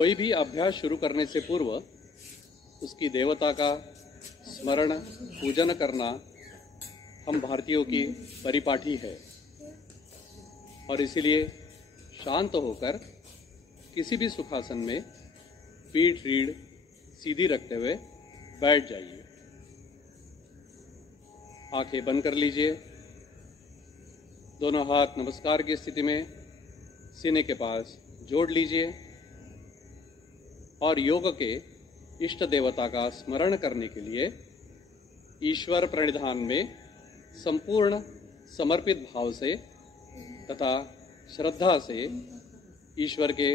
कोई भी अभ्यास शुरू करने से पूर्व उसकी देवता का स्मरण पूजन करना हम भारतीयों की परिपाटी है और इसीलिए शांत होकर किसी भी सुखासन में पीठ रीढ़ सीधी रखते हुए बैठ जाइए। आंखें बंद कर लीजिए। दोनों हाथ नमस्कार की स्थिति में सीने के पास जोड़ लीजिए और योग के इष्ट देवता का स्मरण करने के लिए ईश्वर प्रणिधान में संपूर्ण समर्पित भाव से तथा श्रद्धा से ईश्वर के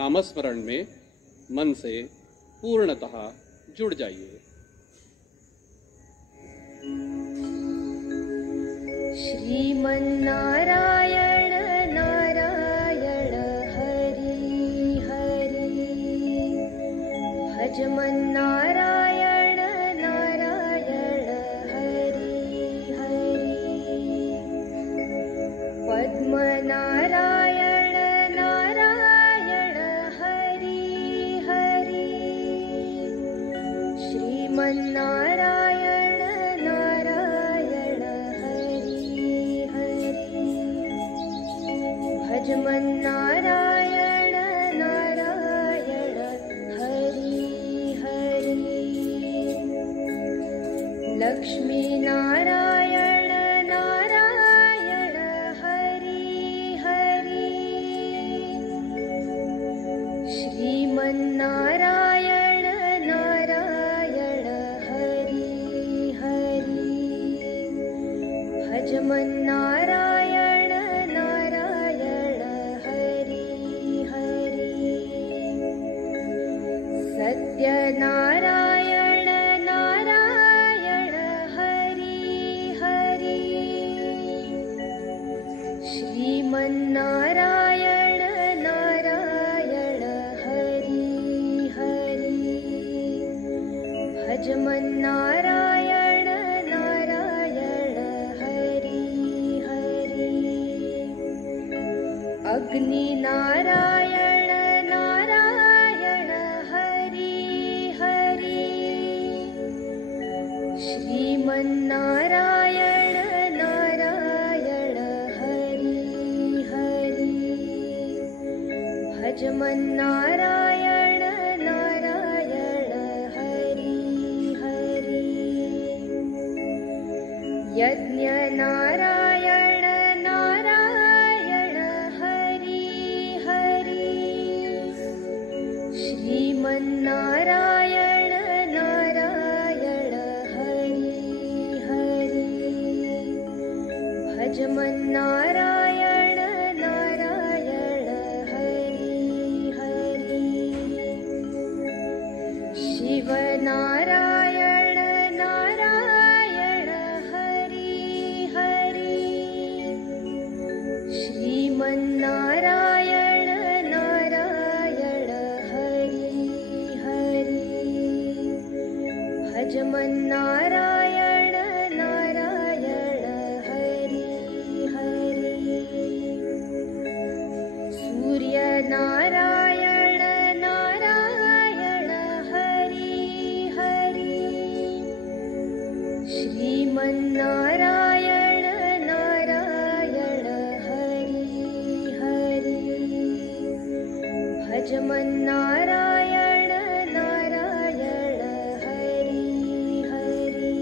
नामस्मरण में मन से पूर्णतः जुड़ जाइए। श्रीमन्नारायण नारायण हरि हरि भजमन्नारायण नारायण हरि हरि पद्मनारायण नारायण हरि हरि श्रीमन्नारायण नारायण हरि हरि भजमन्नारायण नारायण हरि हरि लक्ष्मी नारायण नारायण हरि हरि श्रीमन्नारायण नारायण हरि हरि भजमन्नारायण नारायण हरि हरि सत्यनारायण नारायण हरि हरि श्रीमन्नारायण नारायण हरि हरि भजमन्नारायण नारायण हरि हरि अग्नि नारायण नारायण हरि हरि श्रीमन्नारायण नारायण हरि हरि भजमन्नारायण नारायण हरि हरि यज्ञ नारायण नारायण हरि हरि श्रीमन्नारायण नारायण हरि हरि भजमन्नारायण नारायण हरि हरि शिव नारायण नारायण हरि हरि श्रीमन्नारायण नारायण हरि हरि भजमन्नारायण नारायण हरि हरि सूर्य नारायण नारायण हरि हरि श्रीमन्नारायण नारायण हरि हरि भजमन्नारायण नारायण हरि हरि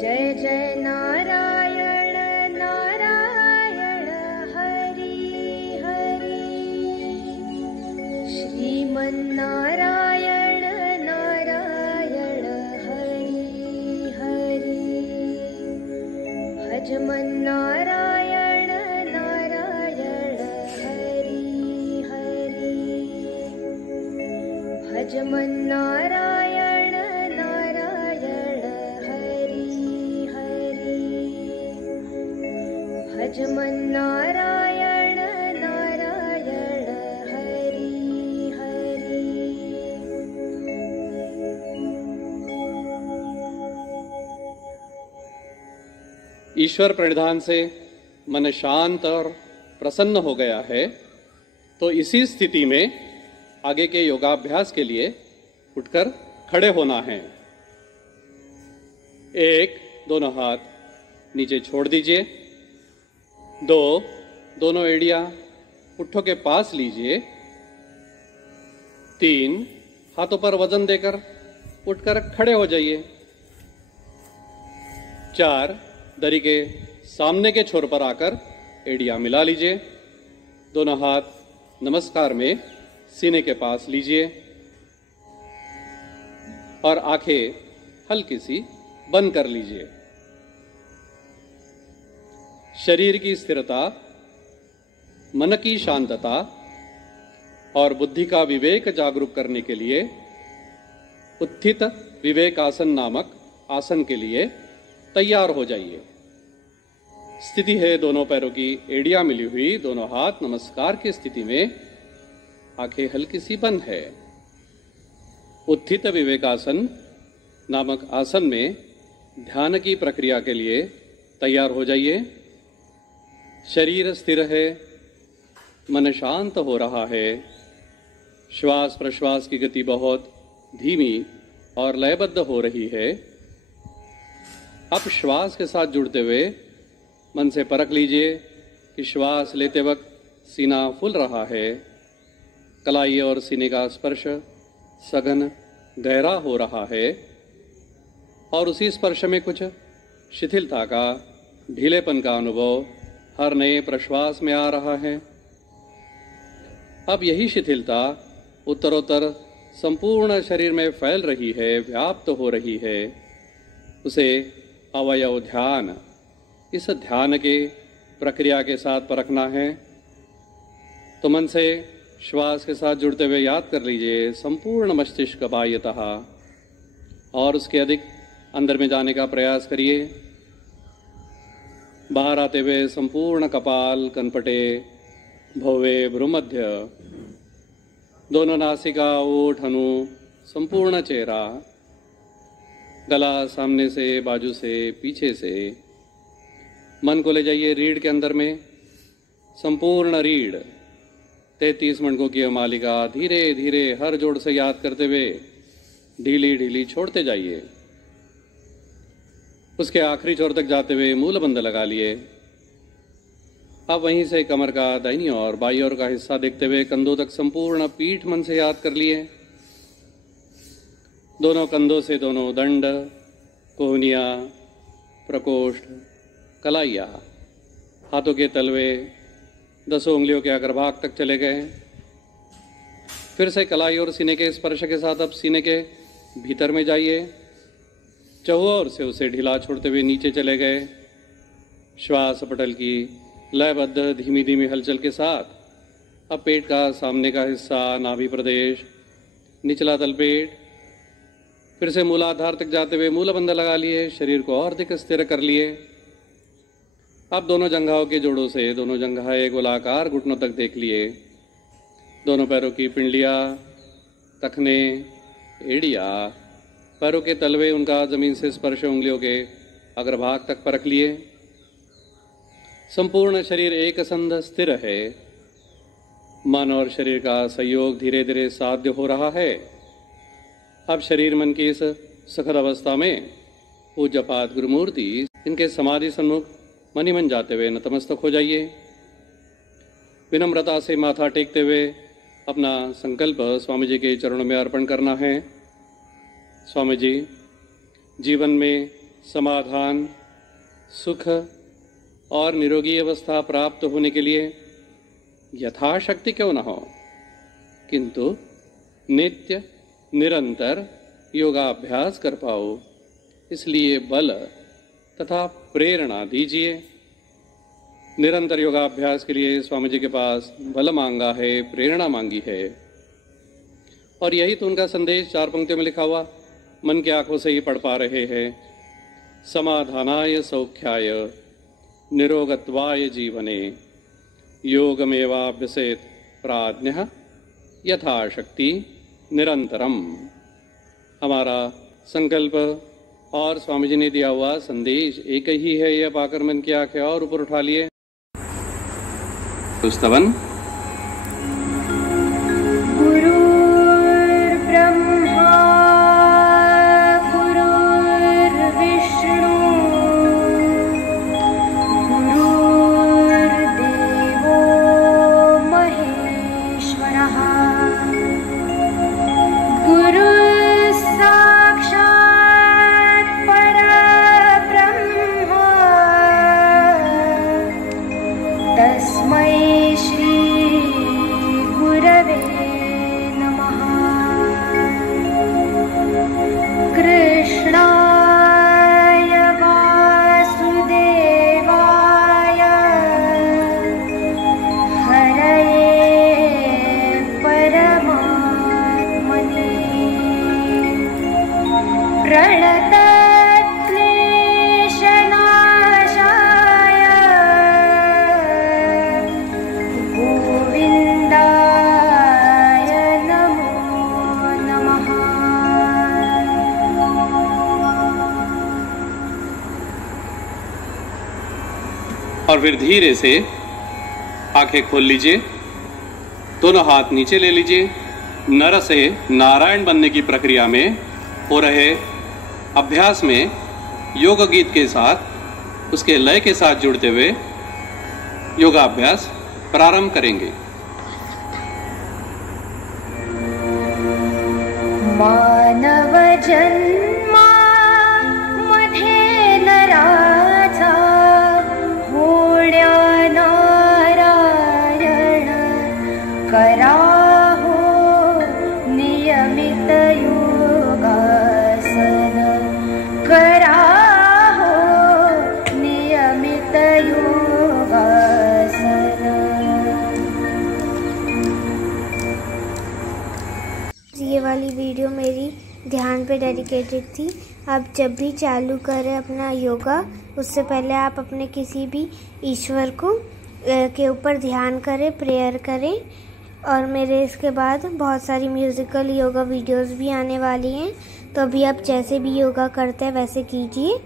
जय जय नारायण नारायण हरि हरि श्रीमन्नारायण नारायण हरि हरि भजमन्नारायण नारायण हरि हरि भजमन्नारायण नारायण हरि हरि भजमन्नारायण नारायण हरि हरि ईश्वर प्रणिधान से मन शांत और प्रसन्न हो गया है तो इसी स्थिति में आगे के योगाभ्यास के लिए उठकर खड़े होना है। 1, दोनों हाथ नीचे छोड़ दीजिए। 2, दोनों एड़ियां पुट्ठों के पास लीजिए। 3, हाथों पर वजन देकर उठकर खड़े हो जाइए। 4, दरी के सामने के छोर पर आकर एड़ियां मिला लीजिए। दोनों हाथ नमस्कार में सीने के पास लीजिए और आंखें हल्की सी बंद कर लीजिए। शरीर की स्थिरता, मन की शांतता और बुद्धि का विवेक जागरूक करने के लिए उत्थित विवेकासन नामक आसन के लिए तैयार हो जाइए। स्थिति है दोनों पैरों की एड़ियां मिली हुई, दोनों हाथ नमस्कार की स्थिति में, आंखें हल्की सी बंद है। उत्थित विवेकासन नामक आसन में ध्यान की प्रक्रिया के लिए तैयार हो जाइए। शरीर स्थिर है, मन शांत हो रहा है। श्वास प्रश्वास की गति बहुत धीमी और लयबद्ध हो रही है। अब श्वास के साथ जुड़ते हुए मन से परख लीजिए कि श्वास लेते वक्त सीना फूल रहा है, कलाई और सीने का स्पर्श सघन गहरा हो रहा है और उसी स्पर्श में कुछ शिथिलता का, ढीलेपन का अनुभव हर नए प्रश्वास में आ रहा है। अब यही शिथिलता उत्तरोत्तर संपूर्ण शरीर में फैल रही है, व्याप्त हो रही है। उसे अवयव ध्यान, इस ध्यान के प्रक्रिया के साथ परखना है। तो मन से श्वास के साथ जुड़ते हुए याद कर लीजिए संपूर्ण मस्तिष्क बाह्यतः, और उसके अधिक अंदर में जाने का प्रयास करिए। बाहर आते हुए संपूर्ण कपाल, कनपटे, भौवे, भ्रूमध्य, दोनों नासिका, ओठ, हनु, संपूर्ण चेहरा, गला सामने से, बाजू से, पीछे से। मन को ले जाइए रीढ़ के अंदर में, संपूर्ण रीढ़, 33 मणकों की मालिका। धीरे धीरे हर जोड़ से याद करते हुए ढीली ढीली छोड़ते जाइए। उसके आखिरी छोर तक जाते हुए मूलबंध लगा लिए। अब वहीं से कमर का दाहिनी और बाईं ओर का हिस्सा देखते हुए कंधों तक संपूर्ण पीठ मन से याद कर लिए। दोनों कंधों से दोनों दंड, कोहनिया, प्रकोष्ठ, कलाइया, हाथों के तलवे 10 उंगलियों के अग्रभाग तक चले गए। फिर से कलाई और सीने के स्पर्श के साथ अब सीने के भीतर में जाइए। चहुओर से उसे ढीला छोड़ते हुए नीचे चले गए। श्वास पटल की लयबद्ध धीमी धीमी हलचल के साथ अब पेट का सामने का हिस्सा, नाभि प्रदेश, निचला तलपेट, फिर से मूलाधार तक जाते हुए मूलबंध लगा लिए। शरीर को और अधिक स्थिर कर लिए। अब दोनों जंघाओं के जोड़ों से दोनों जंघाएं गोलाकार घुटनों तक देख लिए। दोनों पैरों की पिंडलियां, टखने, एड़िया, पैरों के तलवे, उनका जमीन से स्पर्श उंगलियों के अग्रभाग तक परख लिए। संपूर्ण शरीर एक संध स्थिर है। मन और शरीर का सहयोग धीरे धीरे साध्य हो रहा है। अब शरीर मन की इस सखद अवस्था में पूज्यपाद गुरुमूर्ति इनके समाधि सन्मुख मनी मन जाते हुए नतमस्तक हो जाइए। विनम्रता से माथा टेकते हुए अपना संकल्प स्वामी जी के चरणों में अर्पण करना है। स्वामी जी, जीवन में समाधान, सुख और निरोगी अवस्था प्राप्त होने के लिए यथाशक्ति क्यों न हो, किंतु नित्य निरंतर योगाभ्यास कर पाओ, इसलिए बल तथा प्रेरणा दीजिए। निरंतर योगाभ्यास के लिए स्वामी जी के पास बल मांगा है, प्रेरणा मांगी है, और यही तो उनका संदेश 4 पंक्तियों में लिखा हुआ मन की आंखों से ही पढ़ पा रहे हैं। समाधानाय सौख्याय निरोगत्वाय जीवने योगमेवाभ्यसेत प्राज्ञः यथाशक्ति निरंतरम। हमारा संकल्प और स्वामी जी ने दिया हुआ संदेश एक ही है। यह पाकर मन की आंखें और ऊपर उठा लिए। स्तवन तस्मै श्री गुरवे नमः। कृष्णाय वासुदेवाय हरये परमात्मने प्रणतक्लेशनाशाय गोविन्दाय नमो नमः। और फिर धीरे से आंखें खोल लीजिए, दोनों हाथ नीचे ले लीजिए। नर से नारायण बनने की प्रक्रिया में हो रहे अभ्यास में योग गीत के साथ उसके लय के साथ जुड़ते हुए योगाभ्यास प्रारंभ करेंगे। मानव जन्मा मध्ये नराचा होण्या नारायण कराहो नियमित योगासन कराहो नियमित योगासन। ये वाली वीडियो मेरी ध्यान पे डेडिकेटेड थी। आप जब भी चालू करें अपना योगा, उससे पहले आप अपने किसी भी ईश्वर को के ऊपर ध्यान करें, प्रेयर करें। और मेरे इसके बाद बहुत सारी म्यूज़िकल योगा वीडियोस भी आने वाली हैं, तो अभी आप जैसे भी योगा करते हैं वैसे कीजिए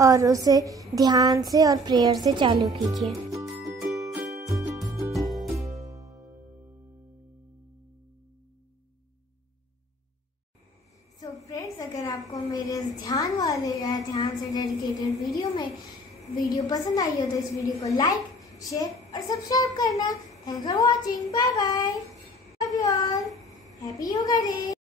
और उसे ध्यान से और प्रेयर से चालू कीजिए। सो फ्रेंड्स, अगर आपको मेरे इस ध्यान वाले या ध्यान से डेडिकेटेड वीडियो पसंद आई हो तो इस वीडियो को लाइक, शेयर और सब्सक्राइब करना। Thanks for watching. Bye bye. Love you all. Happy yoga day.